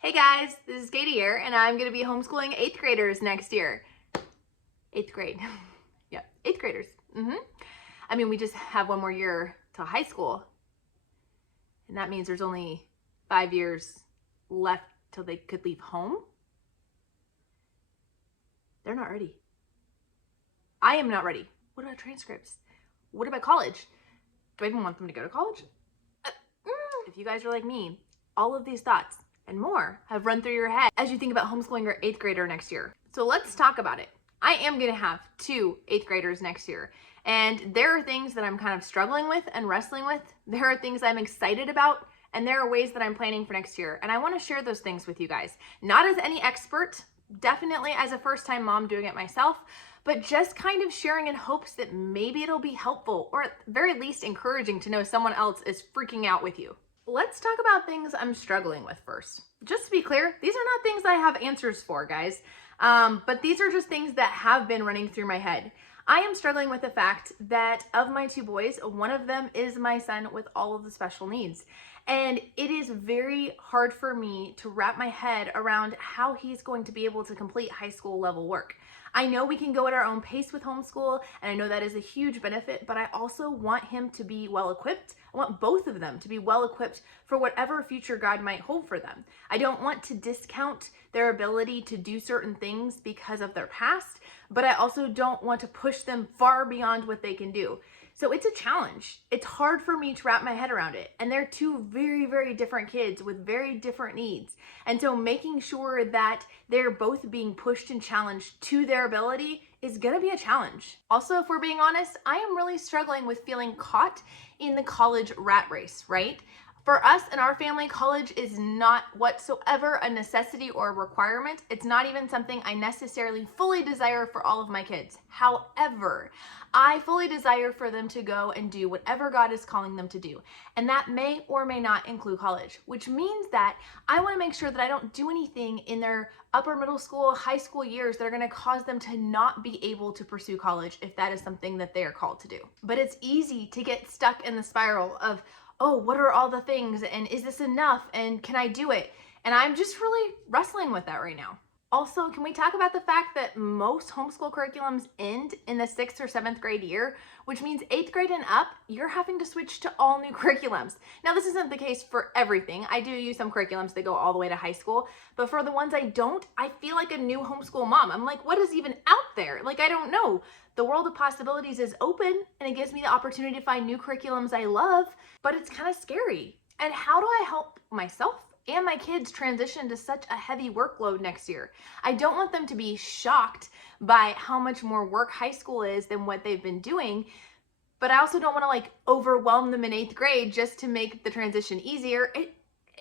Hey guys, this is Katie here, and I'm going to be homeschooling 8th graders next year. 8th grade. Yeah, 8th graders. I mean, we just have one more year till high school, and that means there's only 5 years left till they could leave home. They're not ready. I am not ready. What about transcripts? What about college? Do I even want them to go to college? If you guys are like me, all of these thoughts and more have run through your head as you think about homeschooling your 8th grader next year. So let's talk about it. I am going to have 2 8th graders next year, and there are things that I'm kind of struggling with and wrestling with. There are things I'm excited about, and there are ways that I'm planning for next year, and I want to share those things with you guys. Not as any expert, definitely as a first-time mom doing it myself, but just kind of sharing in hopes that maybe it'll be helpful, or at the very least encouraging to know someone else is freaking out with you. Let's talk about things I'm struggling with first. Just to be clear, these are not things I have answers for, guys. But these are just things that have been running through my head. I am struggling with the fact that of my 2 boys, one of them is my son with all of the special needs. And it is very hard for me to wrap my head around how he's going to be able to complete high school level work. I know we can go at our own pace with homeschool, and I know that is a huge benefit, but I also want him to be well equipped. I want both of them to be well equipped for whatever future God might hold for them. I don't want to discount their ability to do certain things because of their past, but I also don't want to push them far beyond what they can do. So it's a challenge. It's hard for me to wrap my head around it. And they're 2 very, very different kids with very different needs. And so making sure that they're both being pushed and challenged to their ability is gonna be a challenge. Also, if we're being honest, I am really struggling with feeling caught in the college rat race, right? For us and our family, college is not whatsoever a necessity or a requirement. It's not even something I necessarily fully desire for all of my kids. However, I fully desire for them to go and do whatever God is calling them to do. And that may or may not include college, which means that I want to make sure that I don't do anything in their upper middle school, high school years that are going to cause them to not be able to pursue college if that is something that they are called to do. But it's easy to get stuck in the spiral of, oh, what are all the things, and is this enough, and can I do it? And I'm just really wrestling with that right now. Also, can we talk about the fact that most homeschool curriculums end in the 6th or 7th grade year, which means 8th grade and up, you're having to switch to all new curriculums. Now, this isn't the case for everything. I do use some curriculums that go all the way to high school, but for the ones I don't, I feel like a new homeschool mom. I'm like, what is even out there? Like, I don't know. The world of possibilities is open, and it gives me the opportunity to find new curriculums I love, but it's kind of scary. And how do I help myself and my kids transition to such a heavy workload next year? I don't want them to be shocked by how much more work high school is than what they've been doing, but I also don't want to overwhelm them in 8th grade just to make the transition easier.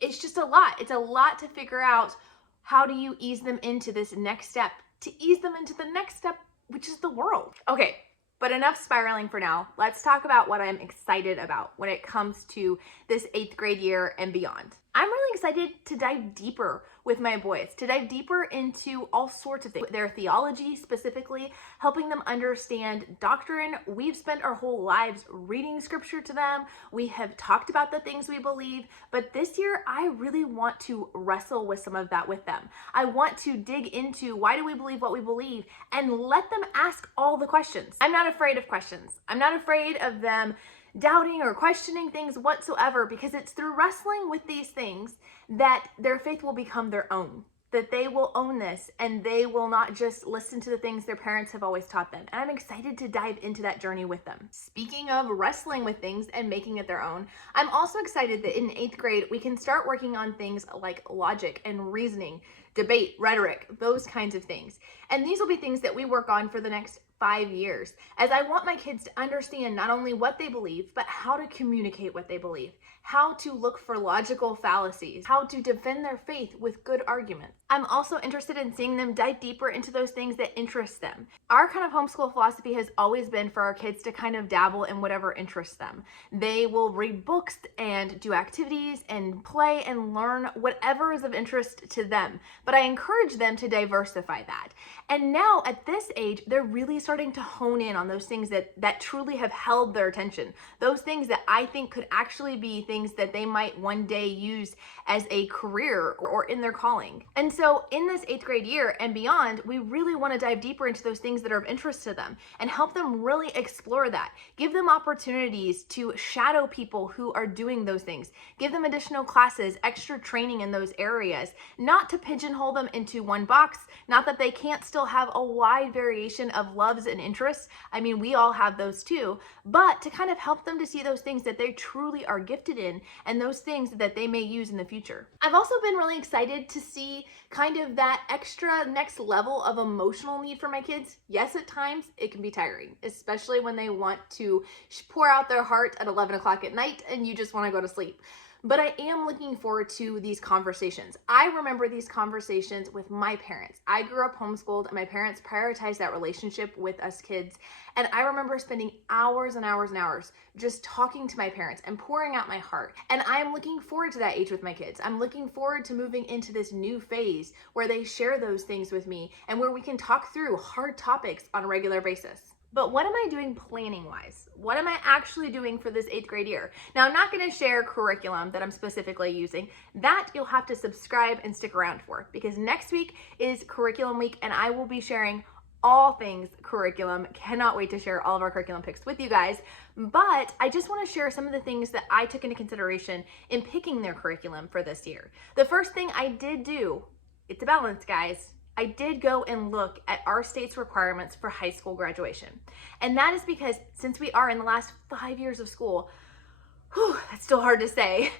It's just a lot. It's a lot to figure out. How do you ease them into this next step, to ease them into the next step, which is the world? Okay, but enough spiraling for now. Let's talk about what I'm excited about when it comes to this 8th grade year and beyond. I'm really excited to dive deeper with my boys, to dive deeper into all sorts of things. Their theology specifically, helping them understand doctrine. We've spent our whole lives reading scripture to them. We have talked about the things we believe, but this year I really want to wrestle with some of that with them. I want to dig into why do we believe what we believe and let them ask all the questions. I'm not afraid of questions. I'm not afraid of them doubting or questioning things whatsoever, because it's through wrestling with these things that their faith will become their own, that they will own this and they will not just listen to the things their parents have always taught them. And I'm excited to dive into that journey with them. Speaking of wrestling with things and making it their own, I'm also excited that in 8th grade, we can start working on things like logic and reasoning, debate, rhetoric, those kinds of things. And these will be things that we work on for the next 5 years, as I want my kids to understand not only what they believe, but how to communicate what they believe, how to look for logical fallacies, how to defend their faith with good arguments. I'm also interested in seeing them dive deeper into those things that interest them. Our kind of homeschool philosophy has always been for our kids to kind of dabble in whatever interests them. They will read books and do activities and play and learn whatever is of interest to them. But I encourage them to diversify that. And now at this age, they're really starting to hone in on those things that truly have held their attention, those things that I think could actually be things that they might one day use as a career or in their calling. And so in this 8th grade year and beyond, we really want to dive deeper into those things that are of interest to them and help them really explore that. Give them opportunities to shadow people who are doing those things. Give them additional classes, extra training in those areas, not to pigeonhole them into one box, not that they can't still have a wide variation of loves and interests. I mean, we all have those too, but to kind of help them to see those things that they truly are gifted in and those things that they may use in the future. I've also been really excited to see kind of that extra next level of emotional need for my kids. Yes, at times it can be tiring, especially when they want to pour out their heart at 11 o'clock at night and you just want to go to sleep. But I am looking forward to these conversations. I remember these conversations with my parents. I grew up homeschooled and my parents prioritized that relationship with us kids. And I remember spending hours and hours and hours just talking to my parents and pouring out my heart. And I'm looking forward to that age with my kids. I'm looking forward to moving into this new phase where they share those things with me and where we can talk through hard topics on a regular basis. But what am I doing planning wise? What am I actually doing for this 8th grade year? Now, I'm not going to share curriculum that I'm specifically using. That you'll have to subscribe and stick around for, because next week is curriculum week and I will be sharing all things curriculum. Cannot wait to share all of our curriculum picks with you guys. But I just want to share some of the things that I took into consideration in picking their curriculum for this year. The first thing I did do, it's a balance, guys. I did go and look at our state's requirements for high school graduation. And that is because since we are in the last 5 years of school, that's still hard to say,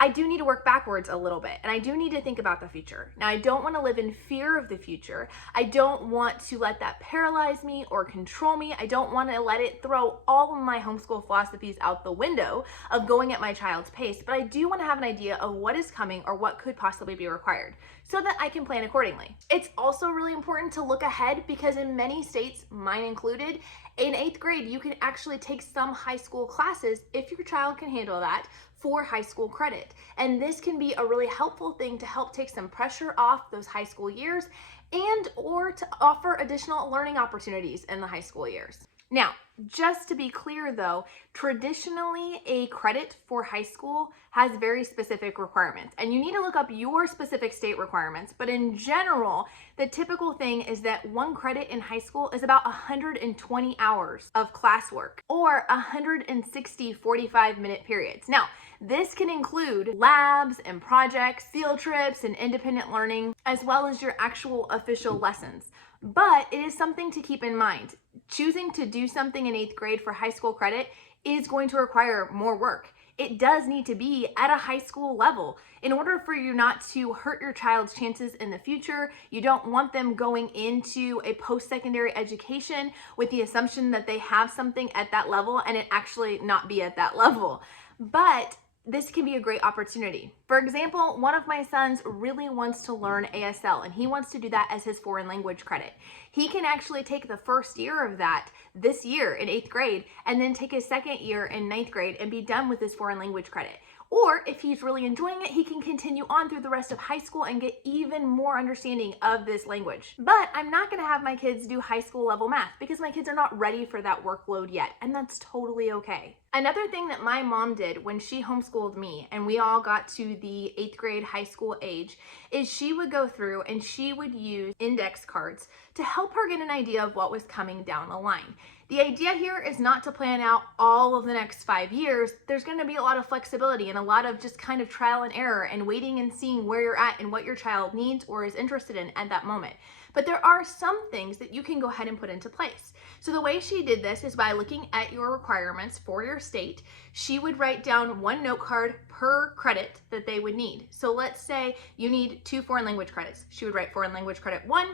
I do need to work backwards a little bit, and I do need to think about the future. Now, I don't want to live in fear of the future. I don't want to let that paralyze me or control me. I don't want to let it throw all of my homeschool philosophies out the window of going at my child's pace, but I do want to have an idea of what is coming or what could possibly be required so that I can plan accordingly. It's also really important to look ahead because in many states, mine included, in 8th grade, you can actually take some high school classes, if your child can handle that, for high school credit. And this can be a really helpful thing to help take some pressure off those high school years and or to offer additional learning opportunities in the high school years. Now, just to be clear though, traditionally a credit for high school has very specific requirements and you need to look up your specific state requirements. But in general, the typical thing is that one credit in high school is about 120 hours of classwork or 160 45-minute periods. Now, this can include labs and projects, field trips and independent learning, as well as your actual official lessons. But it is something to keep in mind. Choosing to do something in 8th grade for high school credit is going to require more work. It does need to be at a high school level in order for you not to hurt your child's chances in the future. You don't want them going into a post-secondary education with the assumption that they have something at that level and it actually not be at that level. But this can be a great opportunity. For example, one of my sons really wants to learn ASL and he wants to do that as his foreign language credit. He can actually take the first year of that this year in 8th grade and then take his second year in 9th grade and be done with his foreign language credit. Or if he's really enjoying it, he can continue on through the rest of high school and get even more understanding of this language. But I'm not gonna have my kids do high school level math because my kids are not ready for that workload yet, and that's totally okay. Another thing that my mom did when she homeschooled me and we all got to the 8th grade high school age is she would go through and she would use index cards to help her get an idea of what was coming down the line. The idea here is not to plan out all of the next 5 years. There's going to be a lot of flexibility and a lot of just kind of trial and error and waiting and seeing where you're at and what your child needs or is interested in at that moment. But there are some things that you can go ahead and put into place. So the way she did this is by looking at your requirements for your state. She would write down one note card per credit that they would need. So let's say you need 2 foreign language credits. She would write foreign language credit 1,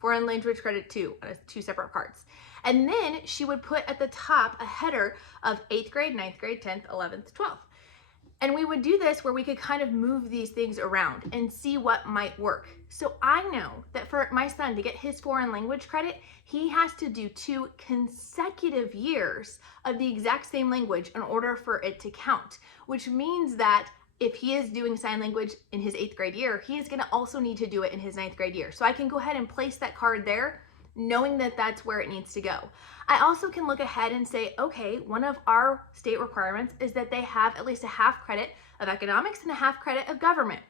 foreign language credit 2 on 2 separate cards. And then she would put at the top a header of 8th grade, 9th grade, 10th, 11th, 12th. And we would do this where we could kind of move these things around and see what might work. So I know that for my son to get his foreign language credit, he has to do 2 consecutive years of the exact same language in order for it to count, which means that if he is doing sign language in his 8th grade year, he is going to also need to do it in his 9th grade year. So I can go ahead and place that card there. knowing that that's where it needs to go. I also can look ahead and say, okay, one of our state requirements is that they have at least a half credit of economics and a half credit of government.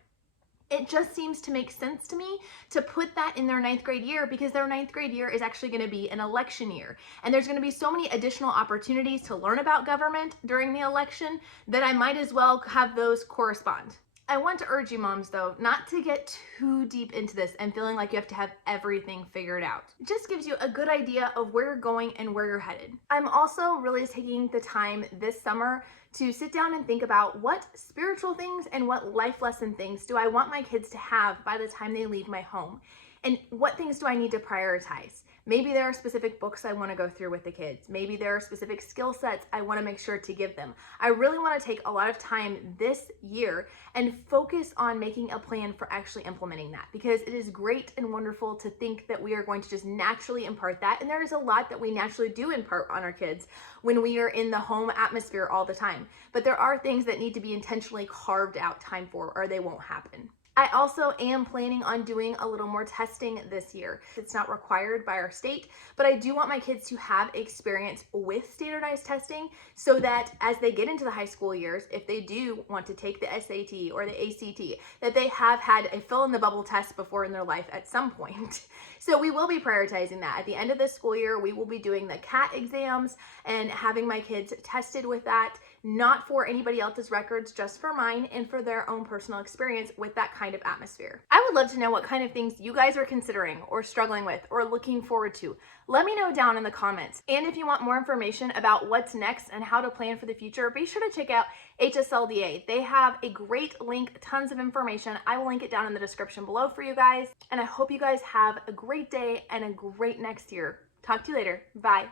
It just seems to make sense to me to put that in their 9th grade year, because their 9th grade year is actually going to be an election year. And there's going to be so many additional opportunities to learn about government during the election that I might as well have those correspond. I want to urge you moms though, not to get too deep into this and feeling like you have to have everything figured out. It just gives you a good idea of where you're going and where you're headed. I'm also really taking the time this summer to sit down and think about what spiritual things and what life lesson things do I want my kids to have by the time they leave my home. And what things do I need to prioritize? Maybe there are specific books I want to go through with the kids. Maybe there are specific skill sets I want to make sure to give them. I really want to take a lot of time this year and focus on making a plan for actually implementing that, because it is great and wonderful to think that we are going to just naturally impart that. And there is a lot that we naturally do impart on our kids when we are in the home atmosphere all the time. But there are things that need to be intentionally carved out time for, or they won't happen. I also am planning on doing a little more testing this year. It's not required by our state, but I do want my kids to have experience with standardized testing so that as they get into the high school years, if they do want to take the SAT or the ACT, that they have had a fill in the bubble test before in their life at some point. So we will be prioritizing that. At the end of this school year, we will be doing the CAT exams and having my kids tested with that, not for anybody else's records, just for mine and for their own personal experience with that kind of atmosphere. I would love to know what kind of things you guys are considering or struggling with or looking forward to. Let me know down in the comments. And if you want more information about what's next and how to plan for the future, be sure to check out HSLDA. They have a great link, tons of information. I will link it down in the description below for you guys. And I hope you guys have a great day and a great next year. Talk to you later. Bye.